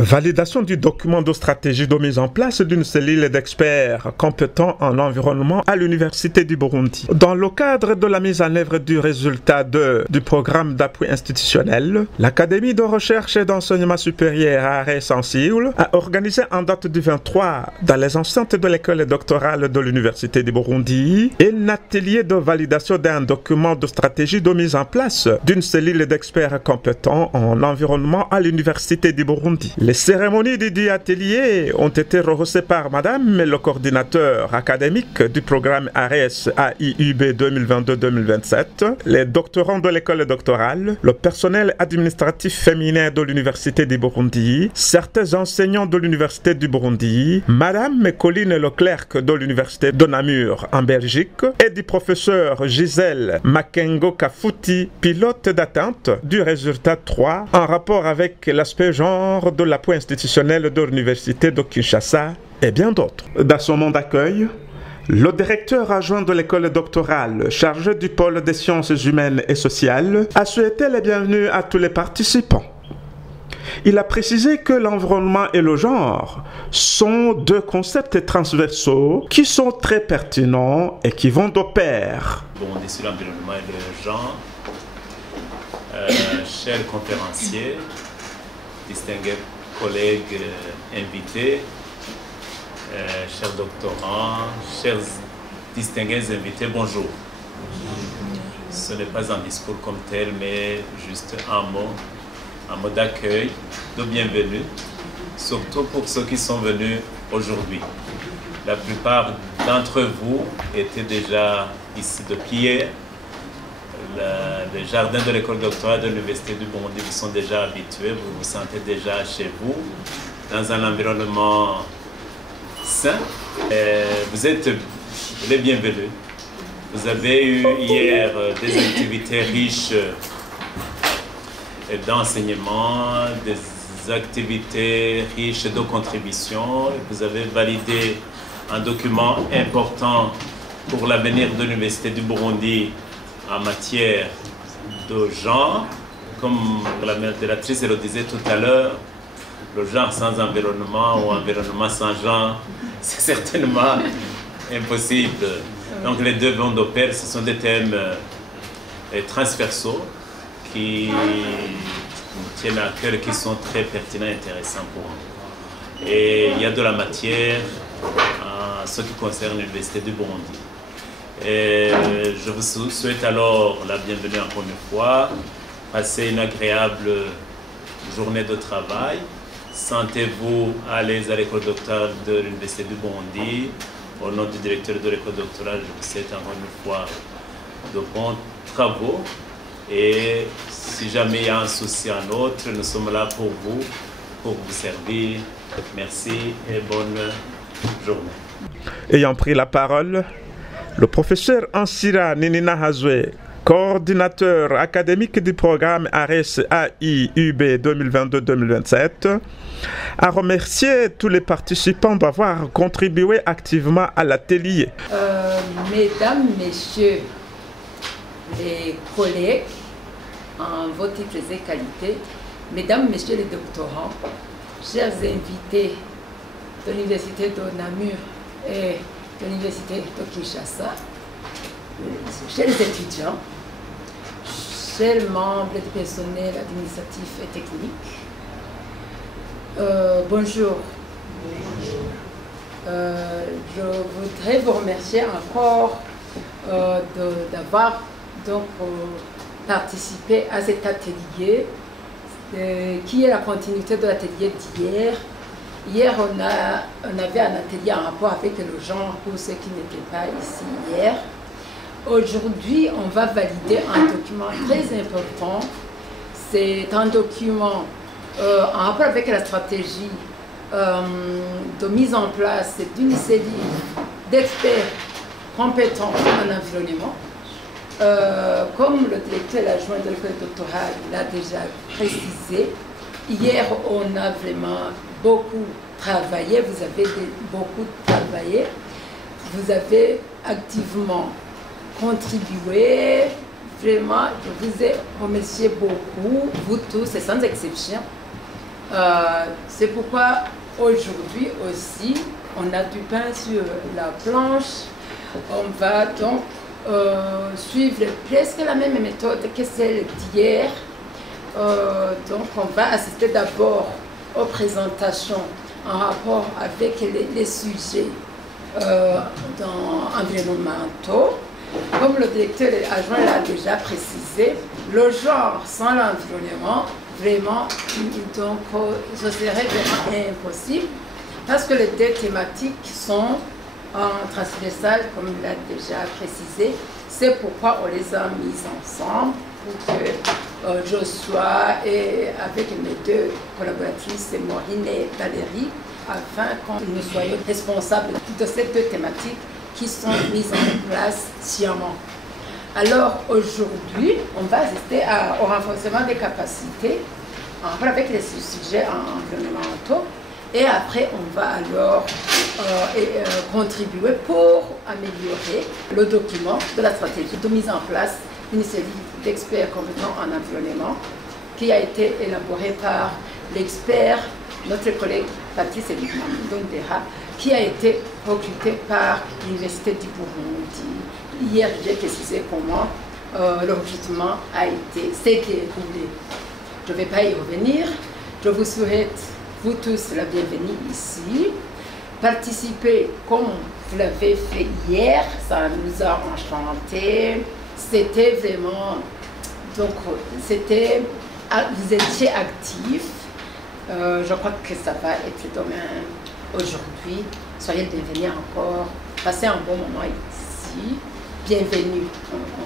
Validation du document de stratégie de mise en place d'une cellule d'experts compétents en environnement à l'Université du Burundi. Dans le cadre de la mise en œuvre du résultat du programme d'appui institutionnel, l'Académie de recherche et d'enseignement supérieur ARES Sensible a organisé en date du 23 dans les enceintes de l'école doctorale de l'Université du Burundi un atelier de validation d'un document de stratégie de mise en place d'une cellule d'experts compétents en environnement à l'Université du Burundi. Les cérémonies du atelier ont été rehaussées par Madame le coordinateur académique du programme ARES AIUB 2022-2027, les doctorants de l'école doctorale, le personnel administratif féminin de l'Université du Burundi, certains enseignants de l'Université du Burundi, Madame Colline Leclerc de l'Université de Namur en Belgique et du professeur Gisèle Makengo Kafuti, pilote d'attente du résultat 3 en rapport avec l'aspect genre de l'appui institutionnel de l'Université de Kinshasa et bien d'autres. Dans son monde d'accueil, le directeur adjoint de l'école doctorale chargé du pôle des sciences humaines et sociales a souhaité la bienvenue à tous les participants. Il a précisé que l'environnement et le genre sont deux concepts transversaux qui sont très pertinents et qui vont de pair. Bon, on est sur l'environnement et le genre. Chers conférenciers, distingués collègues invités, chers doctorants, chers distingués invités, bonjour. Ce n'est pas un discours comme tel, mais juste un mot d'accueil, de bienvenue, surtout pour ceux qui sont venus aujourd'hui. La plupart d'entre vous étaient déjà ici depuis hier. Les jardins de l'école doctorale de l'Université du Burundi vous sont déjà habitués, vous vous sentez déjà chez vous, dans un environnement sain. Vous êtes les bienvenus. Vous avez eu hier des activités riches d'enseignement, des activités riches de contributions. Vous avez validé un document important pour l'avenir de l'Université du Burundi en matière de genre. Comme la modératrice le disait tout à l'heure, le genre sans environnement ou environnement sans genre, c'est certainement impossible. Donc les deux vont de pair, ce sont des thèmes transversaux qui nous tiennent à cœur et qui sont très pertinents et intéressants pour nous. Et il y a de la matière en ce qui concerne l'Université du Burundi. Et je vous souhaite alors la bienvenue encore une fois. Passez une agréable journée de travail. Sentez-vous à l'aise à l'école doctorale de l'Université du Burundi. Au nom du directeur de l'école doctorale, je vous souhaite encore une fois de bons travaux. Et si jamais il y a un souci un autre, nous sommes là pour vous servir. Merci et bonne journée. Ayant pris la parole, le professeur Ansira Ninina Hazwe, coordinateur académique du programme ARES AIUB 2022-2027, a remercié tous les participants d'avoir contribué activement à l'atelier. Mesdames, Messieurs les collègues, en vos titres et qualités, Mesdames, Messieurs les doctorants, chers invités de l'Université de Namur et de l'Université de Kinshasa, chers étudiants, chers membres du personnel administratif et technique, bonjour. Je voudrais vous remercier encore d'avoir participé à cet atelier qui est la continuité de l'atelier d'hier. Hier, on avait un atelier en rapport avec le genre pour ceux qui n'étaient pas ici hier. Aujourd'hui, on va valider un document très important. C'est un document en rapport avec la stratégie de mise en place d'une cellule d'experts compétents en environnement. Comme le directeur adjoint de l'école doctorale l'a déjà précisé, hier on a vraiment beaucoup travaillé, vous avez beaucoup travaillé, vous avez activement contribué, vraiment je vous ai remercié beaucoup, vous tous et sans exception. C'est pourquoi aujourd'hui aussi, on a du pain sur la planche. On va donc suivre presque la même méthode que celle d'hier. Donc on va assister d'abord aux présentations en rapport avec les sujets environnementaux. Comme le directeur adjoint l'a déjà précisé, le genre sans l'environnement, vraiment, donc, ce serait vraiment impossible parce que les deux thématiques sont transversales, comme il l'a déjà précisé. C'est pourquoi on les a mises ensemble pour que je sois et avec mes deux collaboratrices, Maureen et Valérie, afin que nous soyons responsables de ces deux thématiques qui sont mises en place sciemment. Alors aujourd'hui, on va assister au renforcement des capacités en rapport avec les sujets environnementaux et après on va alors contribuer pour améliorer le document de la stratégie de mise en place d'une série d'experts compétents en environnement qui a été élaboré par l'expert, notre collègue Patrice Ndondera, qui a été recruté par l'Université du Burundi. Hier, j'ai précisé comment le recrutement s'est déroulé. Je ne vais pas y revenir. Je vous souhaite, vous tous, la bienvenue ici. Participez comme vous l'avez fait hier, ça nous a enchantés. C'était vraiment, donc vous étiez actifs. Je crois que ça va être demain, aujourd'hui. Soyez les bienvenus encore. Passez un bon moment ici. Bienvenue.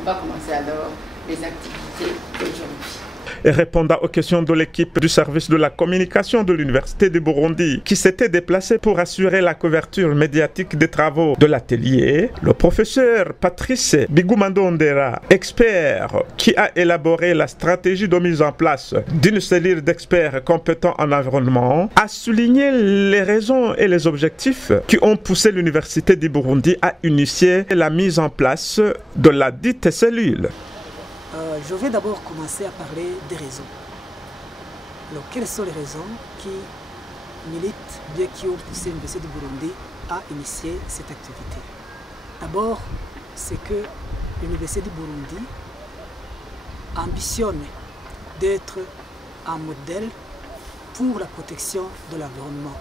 On va commencer alors les activités d'aujourd'hui. Et répondant aux questions de l'équipe du service de la communication de l'Université du Burundi qui s'était déplacée pour assurer la couverture médiatique des travaux de l'atelier, le professeur Patrice Bigumandondera, expert qui a élaboré la stratégie de mise en place d'une cellule d'experts compétents en environnement, a souligné les raisons et les objectifs qui ont poussé l'Université du Burundi à initier la mise en place de la dite cellule. Je vais d'abord commencer à parler des raisons. Alors, quelles sont les raisons qui militent, bien qui ont poussé l'Université du Burundi à initier cette activité? D'abord, c'est que l'Université du Burundi ambitionne d'être un modèle pour la protection de l'environnement.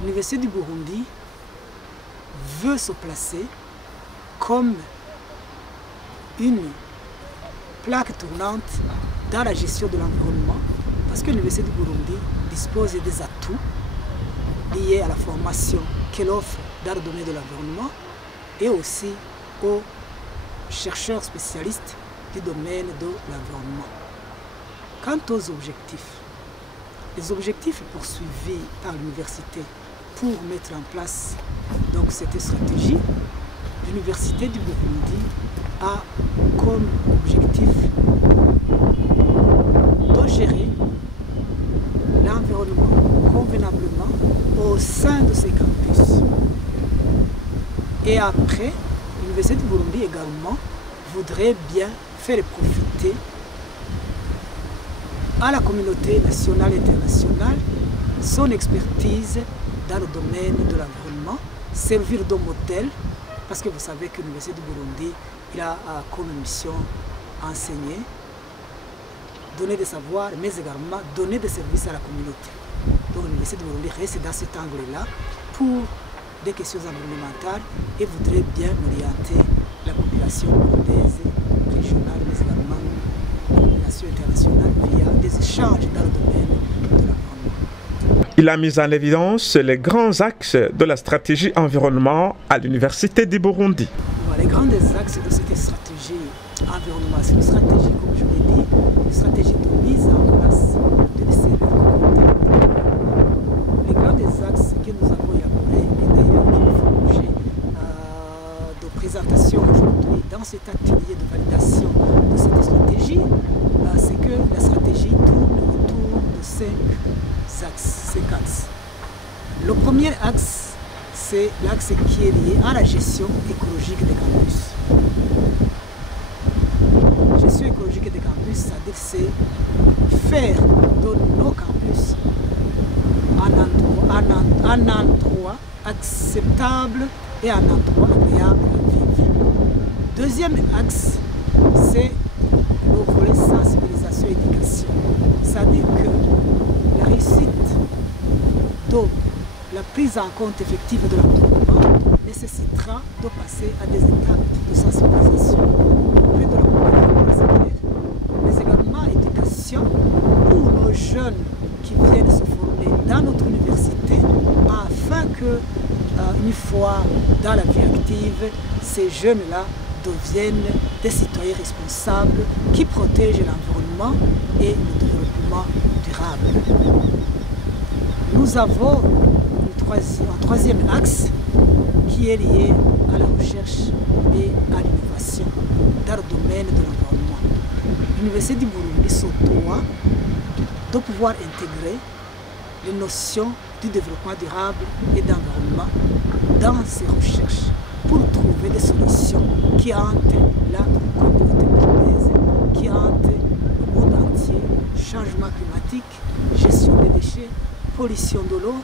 L'Université du Burundi veut se placer comme une plaque tournante dans la gestion de l'environnement parce que l'Université du Burundi dispose des atouts liés à la formation qu'elle offre dans le domaine de l'environnement et aussi aux chercheurs spécialistes du domaine de l'environnement. Quant aux objectifs, les objectifs poursuivis par l'université pour mettre en place donc, cette stratégie, l'Université du Burundi a comme objectif de gérer l'environnement convenablement au sein de ses campus. Et après, l'Université du Burundi également voudrait bien faire profiter à la communauté nationale et internationale son expertise dans le domaine de l'environnement, servir de modèle, parce que vous savez que l'Université du Burundi il a comme mission enseigner, donner des savoirs, mais également donner des services à la communauté. Donc l'Université du Burundi reste dans cet angle-là pour des questions environnementales et voudrait bien orienter la population burundaise, régionale, mais également la population internationale via des échanges dans le domaine de l'environnement. Il a mis en évidence les grands axes de la stratégie environnement à l'Université du Burundi. Les grands axes de cette stratégie environnement, c'est une stratégie, comme je l'ai dit, une stratégie de mise en place d'une cellule compétente. Les grands axes que nous avons élaborés, et d'ailleurs qui font l'objet de présentation aujourd'hui dans cet atelier de validation de cette stratégie, c'est que la stratégie tourne autour de 5 axes. Le premier axe, c'est l'axe qui est lié à la gestion écologique des campus. gestion écologique des campus, c'est-à-dire c'est faire de nos campus un endroit acceptable et un endroit agréable à vivre. Deuxième axe, c'est le volet sensibilisation et éducation. C'est-à-dire que la réussite de la prise en compte effective de l'environnement nécessitera de passer à des étapes de sensibilisation auprès de la communauté universitaire, mais également éducation pour nos jeunes qui viennent se former dans notre université afin que, une fois dans la vie active, ces jeunes-là deviennent des citoyens responsables qui protègent l'environnement et le développement durable. Nous avons un troisième axe qui est lié à la recherche et à l'innovation dans le domaine de l'environnement. L'Université du Burundi se doit de pouvoir intégrer les notions du développement durable et d'environnement dans ses recherches pour trouver des solutions qui hantent la communauté burundaise, qui hantent le monde entier, changement climatique, gestion des déchets, pollution de l'eau,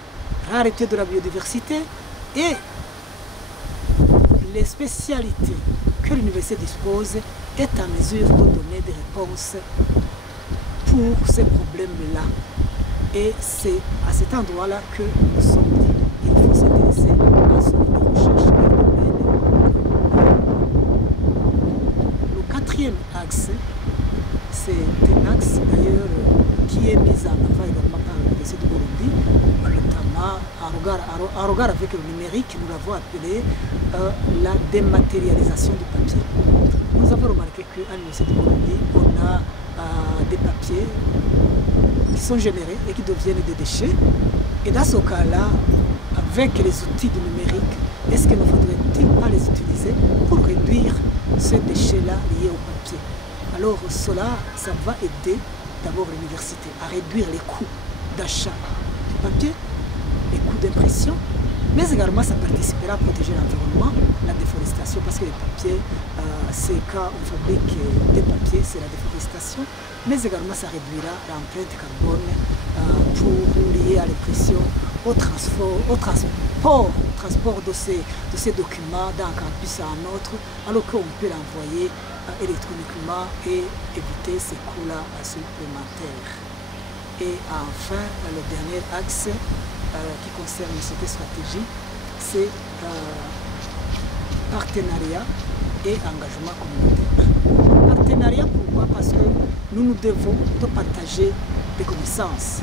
rareté de la biodiversité et les spécialités que l'université dispose est en mesure de donner des réponses pour ces problèmes-là. Et c'est à cet endroit-là que nous sommes dit qu'il faut s'intéresser à ce que la recherche Le quatrième axe, c'est un axe d'ailleurs qui est mis en avant également par l'Université du Burundi, notamment en regard avec le numérique, nous l'avons appelé la dématérialisation du papier. Nous avons remarqué qu'à l'Université du Burundi, on a des papiers qui sont générés et qui deviennent des déchets. Et dans ce cas-là, avec les outils du numérique, est-ce qu'il ne faudrait-il pas les utiliser pour réduire ces déchets-là liés au papier? Alors cela, ça va aider d'abord l'université à réduire les coûts d'achat du papier, les coûts d'impression, mais également ça participera à protéger l'environnement, la déforestation, parce que les papiers, c'est quand on fabrique des papiers, c'est la déforestation, mais également ça réduira l'empreinte carbone pour lier à l'impression, au transport de ces documents d'un campus à un autre, alors qu'on peut l'envoyer électroniquement et éviter ces coûts-là supplémentaires. Et enfin, le dernier axe qui concerne cette stratégie, c'est partenariat et engagement communautaire. Partenariat, pourquoi? Parce que nous devons de partager des connaissances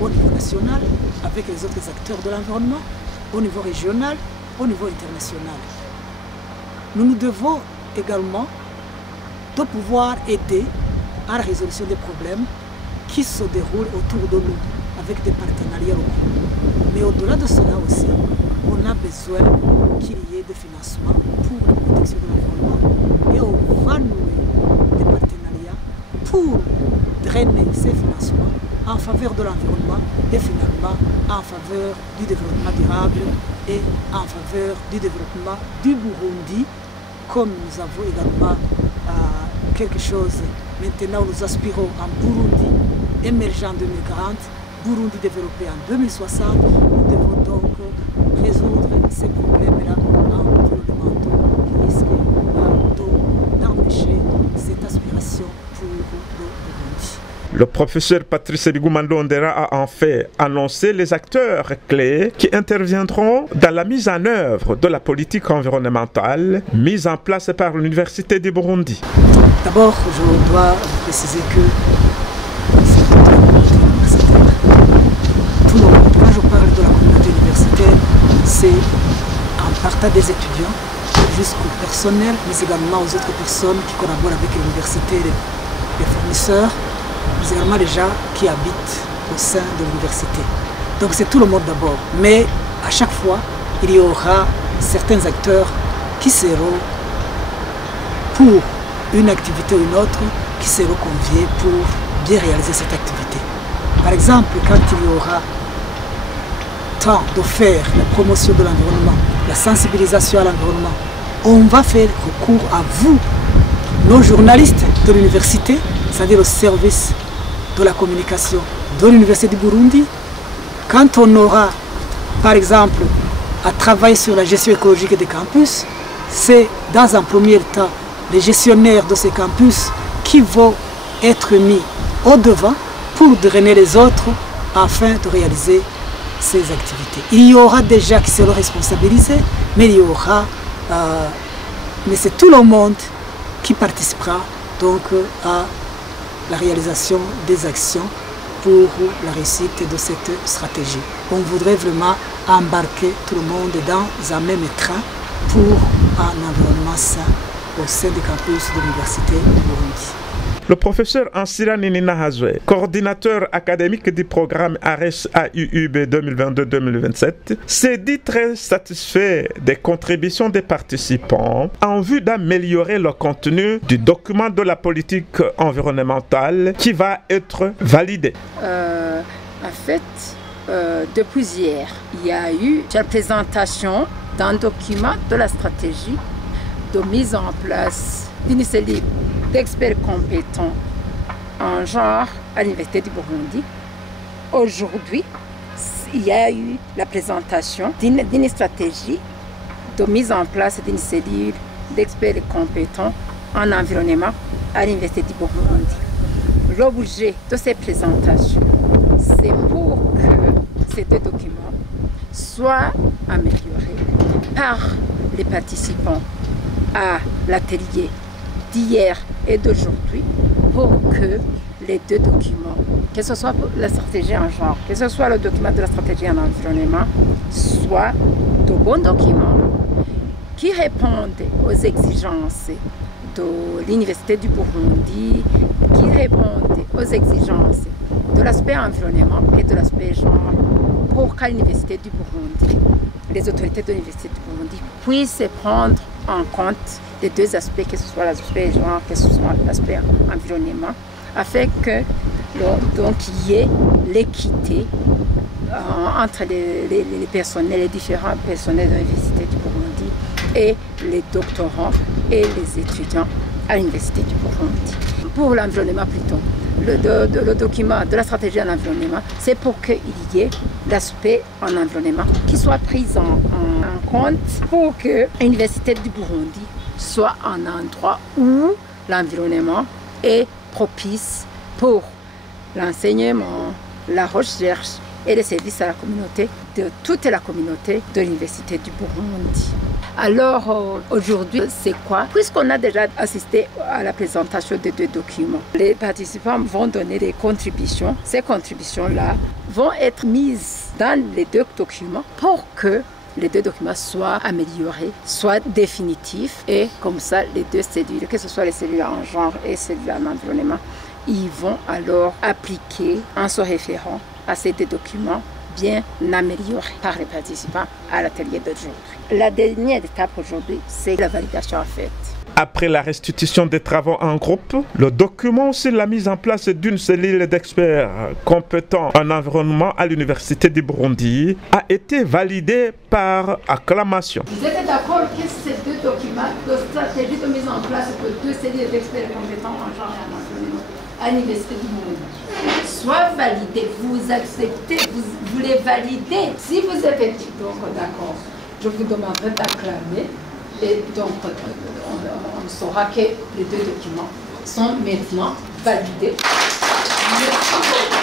au niveau national avec les autres acteurs de l'environnement, au niveau régional, au niveau international. Nous devons également de pouvoir aider à la résolution des problèmes qui se déroulent autour de nous avec des partenariats locaux. Mais au-delà de cela aussi, on a besoin qu'il y ait des financements pour la protection de l'environnement et on va nouer des partenariats pour drainer ces financements en faveur de l'environnement et finalement en faveur du développement durable et en faveur du développement du Burundi, comme nous avons également quelque chose maintenant où nous aspirons en Burundi émergent en 2040, Burundi développé en 2060, nous devons donc résoudre ces problèmes-là environnementaux qui risquent d'empêcher cette aspiration pour le Burundi. Le professeur Patrice Bigumandondera a en fait annoncé les acteurs clés qui interviendront dans la mise en œuvre de la politique environnementale mise en place par l'Université du Burundi. D'abord, je dois préciser que c'est toute la communauté universitaire. Tout le monde, quand je parle de la communauté universitaire, c'est en partant des étudiants jusqu'au personnel, mais également aux autres personnes qui collaborent avec l'université, les fournisseurs, mais également les gens qui habitent au sein de l'université. Donc c'est tout le monde d'abord. Mais à chaque fois, il y aura certains acteurs qui seront pour une activité ou une autre, qui seront conviés pour bien réaliser cette activité. Par exemple, quand il y aura temps de faire la promotion de l'environnement, la sensibilisation à l'environnement, on va faire recours à vous, nos journalistes de l'université, c'est-à-dire au service de la communication de l'Université du Burundi. Quand on aura, par exemple, à travailler sur la gestion écologique des campus, c'est dans un premier temps les gestionnaires de ces campus qui vont être mis au devant pour drainer les autres afin de réaliser ces activités. Il y aura des gens qui seront responsabilisés, mais il y aura, mais c'est tout le monde qui participera donc à la réalisation des actions pour la réussite de cette stratégie. On voudrait vraiment embarquer tout le monde dans un même train pour un environnement sain au sein des campus de l'Université du Burundi. Le professeur Ansira Ninahazwe, coordinateur académique du programme ARES AUUB 2022-2027, s'est dit très satisfait des contributions des participants en vue d'améliorer le contenu du document de la politique environnementale qui va être validé. En fait, depuis hier, il y a eu la présentation d'un document de la stratégie de mise en place d'une cellule d'experts compétents en genre à l'Université du Burundi. Aujourd'hui, il y a eu la présentation d'une stratégie de mise en place d'une cellule d'experts compétents en environnement à l'Université du Burundi. L'objet de ces présentations, c'est pour que ces deux documents soient améliorés par les participants à l'atelier d'hier et d'aujourd'hui pour que les deux documents, que ce soit la stratégie en genre, que ce soit le document de la stratégie en environnement, soient de bons documents qui répondent aux exigences de l'Université du Burundi, qui répondent aux exigences de l'aspect environnement et de l'aspect genre pour qu'à l'Université du Burundi, les autorités de l'Université du Burundi puissent prendre en compte les deux aspects, que ce soit l'aspect genre, que ce soit l'aspect environnement, afin que donc il y ait l'équité entre les personnels, les différents personnels de l'Université du Burundi et les doctorants et les étudiants à l'Université du Burundi. Pour l'environnement plutôt, le document de la stratégie en environnement, c'est pour qu'il y ait l'aspect en environnement qui soit pris en compte pour que l'Université du Burundi soit un endroit où l'environnement est propice pour l'enseignement, la recherche et les services à la communauté, de toute la communauté de l'Université du Burundi. Alors aujourd'hui, c'est quoi? Puisqu'on a déjà assisté à la présentation des deux documents, les participants vont donner des contributions. Ces contributions-là vont être mises dans les deux documents pour que les deux documents soient améliorés, soient définitifs et comme ça, les deux cellules, que ce soit les cellules en genre et cellules en environnement, ils vont alors appliquer en se référant à ces deux documents bien améliorés par les participants à l'atelier d'aujourd'hui. La dernière étape aujourd'hui, c'est la validation en fait. Après la restitution des travaux en groupe, le document sur la mise en place d'une cellule d'experts compétents en environnement à l'Université du Burundi a été validé par acclamation. Vous êtes d'accord que ces deux documents de stratégie de mise en place de deux cellules d'experts compétents en genre et en environnement à l'Université du Burundi soient validés, vous acceptez, vous les validez. Si vous êtes donc d'accord, je vous demanderai d'acclamer et donc on saura que les deux documents sont maintenant validés. Merci beaucoup.